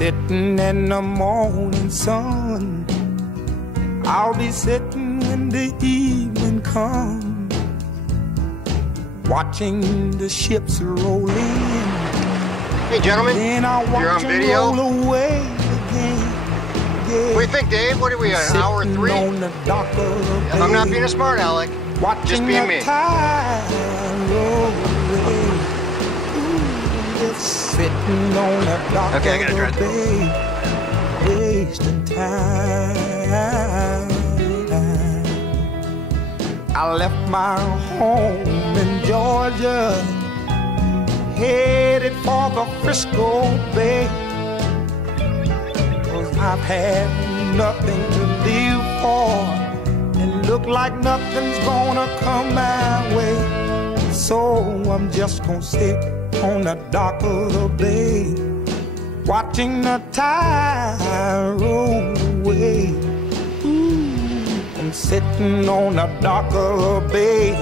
sitting in the morning sun. I'll be sitting when the evening comes, watching the ships roll in. Hey, gentlemen, Then I'll watch you're on video. roll away again. Yeah. What do you think, Dave? What are we at, hour 3? On the dock of the If I'm not bay, being a smart aleck, just being me. Sitting on the dock Okay, I gotta of drive the bay, wasting time. I left my home in Georgia, headed for the Frisco Bay, 'cause I've had nothing to live for, and look like nothing's gonna come my way. So I'm just gonna sit on the dock of the bay, watching the tide roll away. Ooh, I'm sitting on the dock of the bay,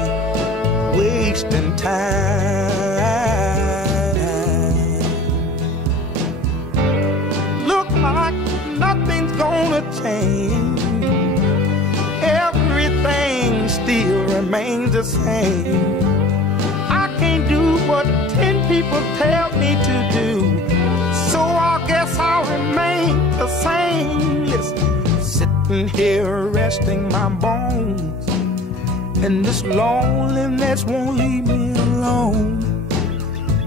wasting time. Look like nothing's gonna change, everything still remains the same. I can't do what 10 people tell me to do, so I guess I'll remain the same. Listen, sitting here resting my bones, and this loneliness won't leave me alone.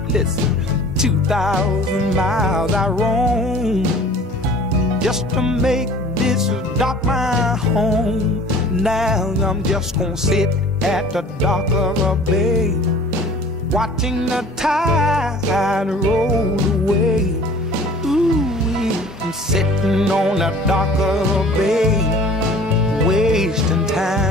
Listen, 2,000 miles I roam just to make this dock my home. Now I'm just gonna sit at the dock of a bay, watching the tide roll away. Ooh, I'm sitting on the dock of a bay, wasting time.